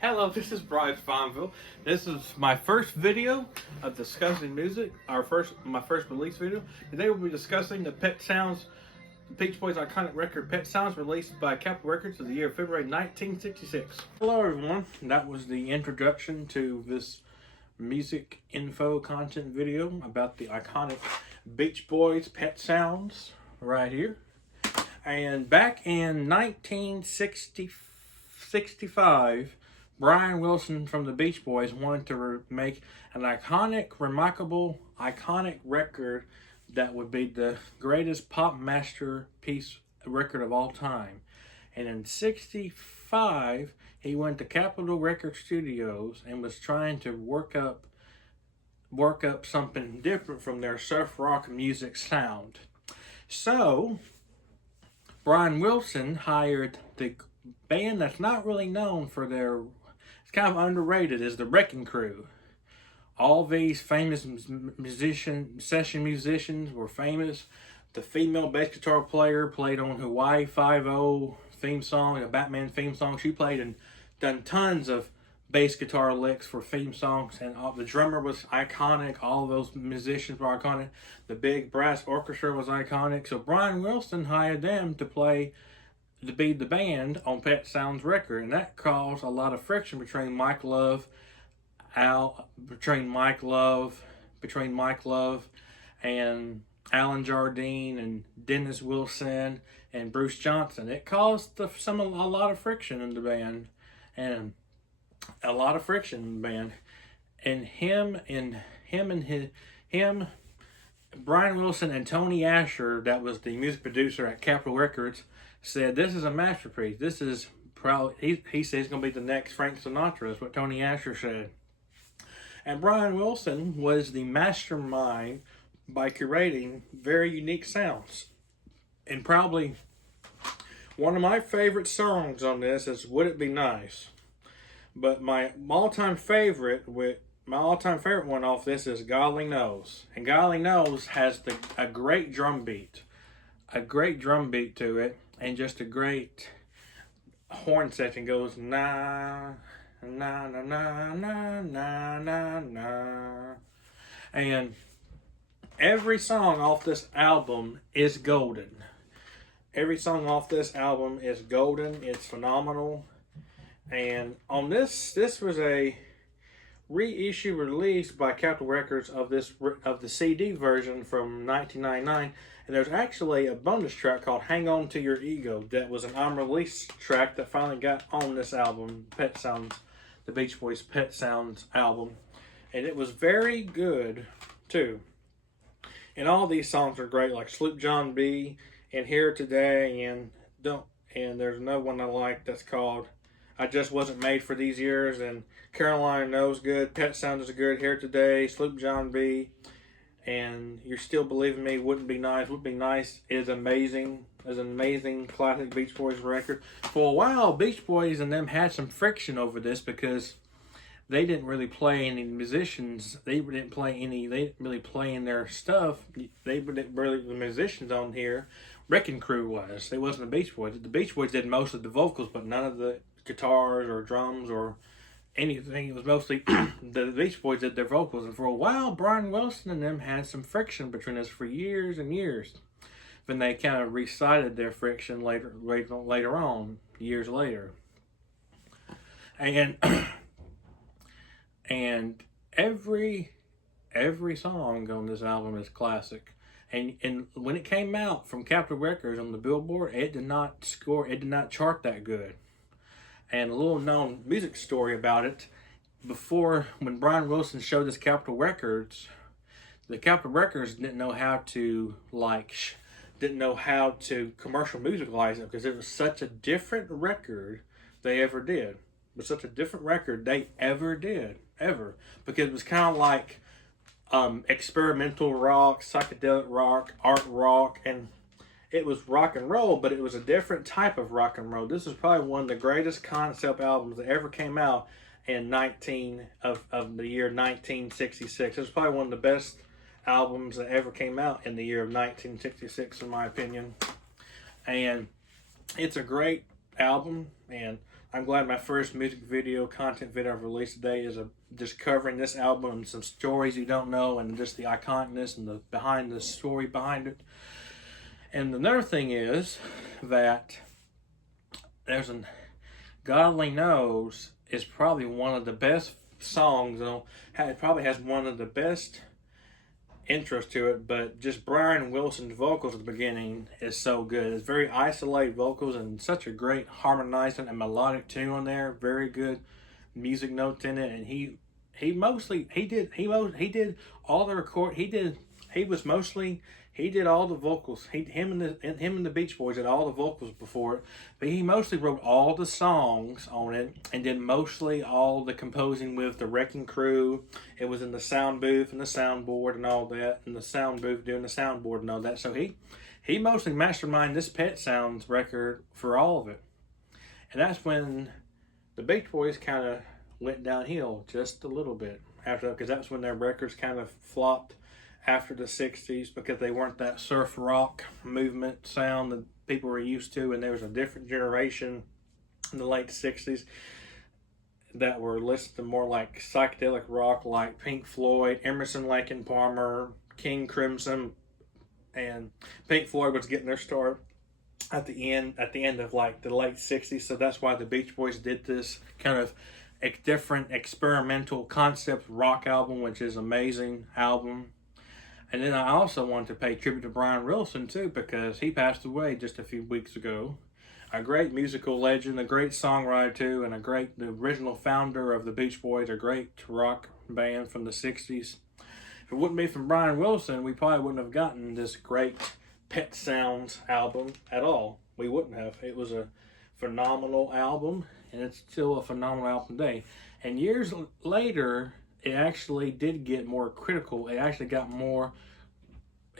Hello, this is Brian Fonville. This is my first video of discussing music. My first release video. Today we'll be discussing the Pet Sounds, the Beach Boys' iconic record "Pet Sounds," released by Capitol Records of the year February 1966. Hello, everyone. That was the introduction to this music info content video about the iconic Beach Boys' Pet Sounds right here. And back in 1965. Brian Wilson from the Beach Boys wanted to make an iconic record that would be the greatest pop masterpiece record of all time. And in 65, he went to Capitol Record Studios and was trying to work up something different from their surf rock music sound. So, Brian Wilson hired the band that's not really known for their, it's kind of underrated, is the Wrecking Crew. All these famous session musicians were famous. The female bass guitar player played on Hawaii Five-0 theme song, a Batman theme song. She played and done tons of bass guitar licks for theme songs, and the drummer was iconic. All of those musicians were iconic. The big brass orchestra was iconic. So Brian Wilson hired them to be the band on Pet Sounds record, and that caused a lot of friction between Mike Love and Alan Jardine and Dennis Wilson and Bruce Johnson. It caused a lot of friction in the band, and Brian Wilson and Tony Asher, that was the music producer at Capitol Records, said this is a masterpiece. This is probably, he says it's going to be the next Frank Sinatra, is what Tony Asher said. And Brian Wilson was the mastermind by curating very unique sounds. And probably one of my favorite songs on this is Would It Be Nice? But my all-time favorite one off this is Golly Knows. And Golly Knows has a great drum beat to it, and just a great horn section. Goes na na na na na na na na, and every song off this album is golden. It's phenomenal. And on this was a reissue released by Capitol Records of the CD version from 1999, and there's actually a bonus track called "Hang On to Your Ego" that was an unreleased track that finally got on this album, Pet Sounds, the Beach Boys' Pet Sounds album, and it was very good too. And all these songs are great, like Sloop John B and Here Today, and there's no one I like that's called I Just Wasn't Made for These Years, and Carolina Knows good, Pet Sounds is good, Here Today, Sloop John B, and You're Still Believing Me, Wouldn't Be Nice. Would Be Nice is amazing. Is an amazing classic Beach Boys record. For a while, Beach Boys and them had some friction over this because they didn't really play any musicians. They didn't really play in their stuff. They didn't really, the musicians on here, Wrecking Crew was. They wasn't the Beach Boys. The Beach Boys did most of the vocals, but none of the guitars or drums or anything. It was mostly the Beach Boys did their vocals. And for a while, Brian Wilson and them had some friction between us for years and years. Then they kind of recited their friction later on, years later. And and every song on this album is classic. And when it came out from Capitol Records on the Billboard, it did not chart that good. And a little known music story about it, when Brian Wilson showed this Capitol Records, the Capitol Records didn't know how to commercial musicalize it, because it was such a different record they ever did. It was such a different record they ever did, because it was kind of like experimental rock, psychedelic rock, art rock, and it was rock and roll, but it was a different type of rock and roll. This is probably one of the greatest concept albums that ever came out in the year 1966. It was probably one of the best albums that ever came out in the year of 1966, in my opinion. And it's a great album, and I'm glad my first music video content video I've released today is just covering this album and some stories you don't know, and just the iconicness and the story behind it. And another thing is that there's an God Only Knows is probably one of the best songs. It probably has one of the best intros to it, but just Brian Wilson's vocals at the beginning is so good. It's very isolated vocals and such a great harmonizing and melodic tune on there. Very good music notes in it, and he did all the record. He did all the vocals. Him and the Beach Boys did all the vocals before it, but he mostly wrote all the songs on it and did mostly all the composing with the Wrecking Crew. It was in the sound booth and the soundboard and all that, and the sound booth doing the soundboard and all that. So he mostly masterminded this Pet Sounds record for all of it. And that's when the Beach Boys kind of went downhill just a little bit after, because that's when their records kind of flopped after the 60s, because they weren't that surf rock movement sound that people were used to, and there was a different generation in the late 60s that were listening to more like psychedelic rock, like Pink Floyd, Emerson, Lake and Palmer, King Crimson, and Pink Floyd was getting their start at the end of like the late 60s. So that's why the Beach Boys did this kind of a different experimental concept rock album, which is an amazing album. And then I also wanted to pay tribute to Brian Wilson too, because he passed away just a few weeks ago. A great musical legend, a great songwriter too, and the original founder of the Beach Boys, a great rock band from the 60s. If it wouldn't be for Brian Wilson, we probably wouldn't have gotten this great Pet Sounds album at all. We wouldn't have. It was a phenomenal album, and it's still a phenomenal album today. And years later, it actually did get more critical. It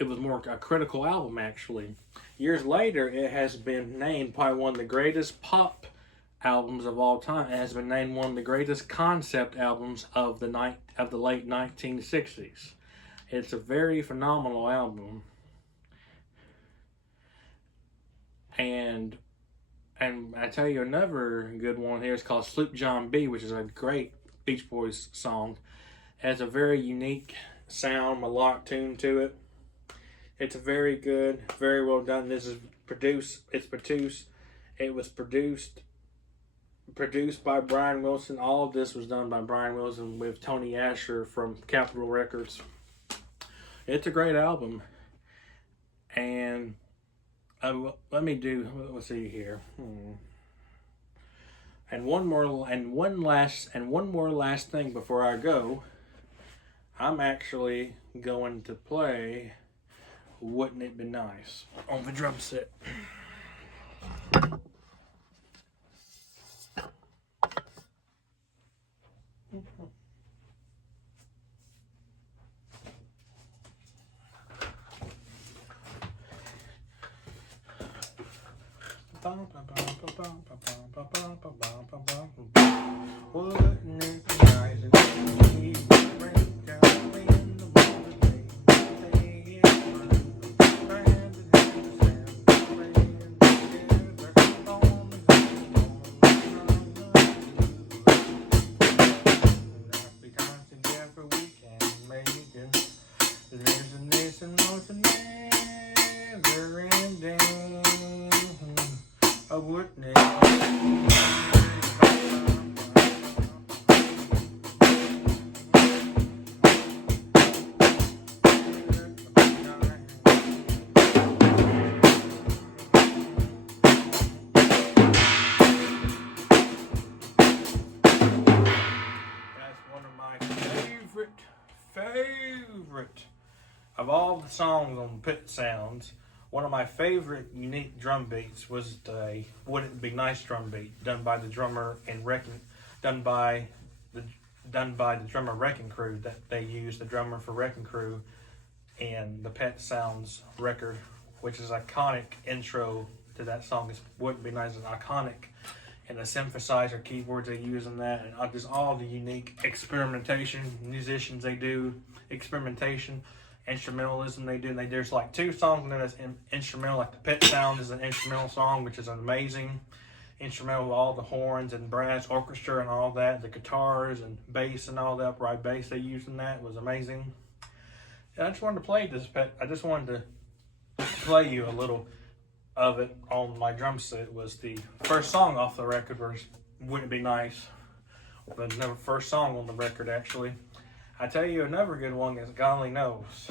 was more a critical album, actually. Years later, it has been named probably one of the greatest pop albums of all time. It has been named one of the greatest concept albums of the late 1960s. It's a very phenomenal album. And I tell you another good one here is called Sloop John B, which is a great Beach Boys song. It has a very unique sound, melodic tune to it. It's very good, very well done. It was produced by Brian Wilson. All of this was done by Brian Wilson with Tony Asher from Capitol Records. It's a great album. And let's see here. And one more last thing before I go. I'm actually going to play Wouldn't It Be Nice on the drum set. Wouldn't it be nice if we went down in the morning, take it through, and it be time together we can make it. Listen, listen, listen, never ending. Wouldn't it? Favorite of all the songs on Pet Sounds, one of my favorite unique drum beats was the Wouldn't It Be Nice drum beat, done by the drummer Wrecking Crew, that they used the drummer for Wrecking Crew in the Pet Sounds record, which is iconic intro to that song. Is Wouldn't It Be Nice is iconic. And the synthesizer keyboards they use in that, and just all the unique experimentation musicians they do, experimentation, instrumentalism they do. There's like two songs in there that's instrumental, like the Pet Sound is an instrumental song, which is amazing. instrumental with all the horns and brass orchestra and all that, the guitars and bass and all the upright bass they used in that was amazing. And I just wanted to play this, I just wanted to play you a little of it on my drum set. Was the first song off the record, was Wouldn't It Be Nice? The first song on the record, actually. I tell you another good one is God Only Knows.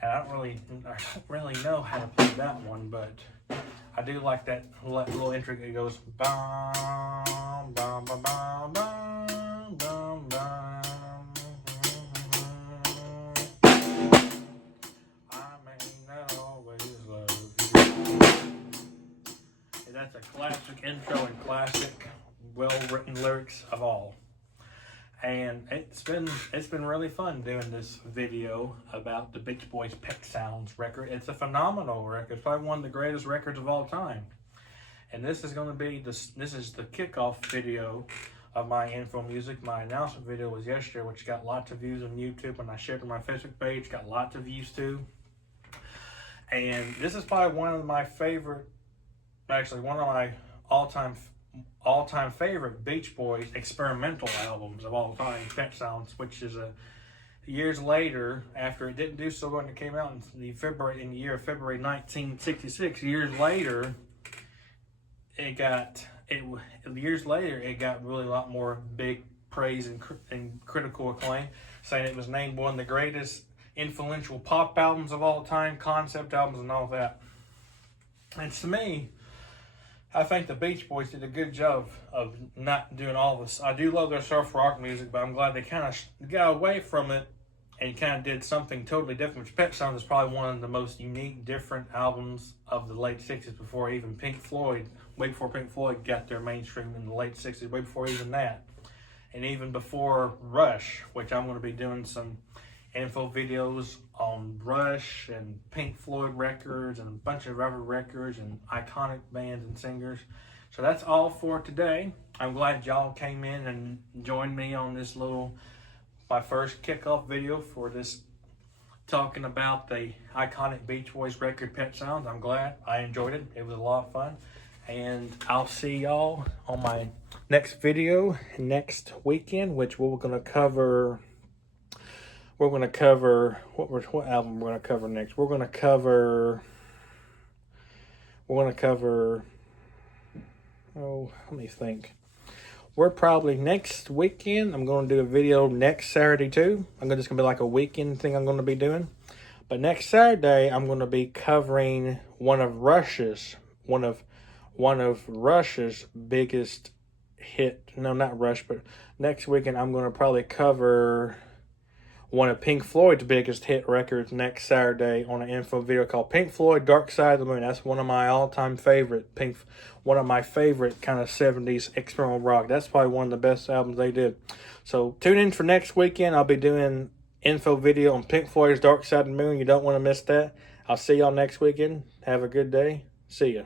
And I don't really know how to play that one, but I do like that little intro. It goes bum bum bum bum bum bum bum. I may not always love you. That's a classic intro and classic, well-written lyrics of all. And it's been really fun doing this video about the Beach Boys Pet Sounds record. It's a phenomenal record. It's probably one of the greatest records of all time. And this is going to be this is the kickoff video of my info music. My announcement video was yesterday, which got lots of views on YouTube, and I shared it on my Facebook page, got lots of views too. And this is probably one of my favorite, actually one of my all-time favorite Beach Boys experimental albums of all time, Pet Sounds, which is years later, after it didn't do so well when it came out in the year of February 1966. Years later, it got really a lot more big praise and critical acclaim, saying it was named one of the greatest influential pop albums of all time, concept albums, and all that. And to me, I think the Beach Boys did a good job of not doing all this. I do love their surf rock music, but I'm glad they kind of got away from it and kind of did something totally different. Which Pet Sounds is probably one of the most unique, different albums of the late 60s, before even Pink Floyd, way before Pink Floyd got their mainstream in the late 60s, way before even that. And even before Rush, which I'm going to be doing some info videos on Rush and Pink Floyd records and a bunch of other records and iconic bands and singers. So that's all for today. I'm glad y'all came in and joined me on this my first kickoff video for this, talking about the iconic Beach Boys record Pet Sounds. I'm glad I enjoyed it. It was a lot of fun. And I'll see y'all on my next video next weekend, which we're going to cover. We're going to cover, what album we're going to cover next? We're going to cover, oh, let me think. We're probably next weekend, I'm going to do a video next Saturday too. Just going to be like a weekend thing I'm going to be doing. But next Saturday, I'm going to be covering one of Rush's biggest hit. No, not Rush, but next weekend I'm going to probably cover one of Pink Floyd's biggest hit records next Saturday on an info video called Pink Floyd Dark Side of the Moon. That's one of my all-time favorite one of my favorite kind of 70s experimental rock. That's probably one of the best albums they did. So tune in for next weekend. I'll be doing info video on Pink Floyd's Dark Side of the Moon. You don't want to miss that. I'll see y'all next weekend. Have a good day. See ya.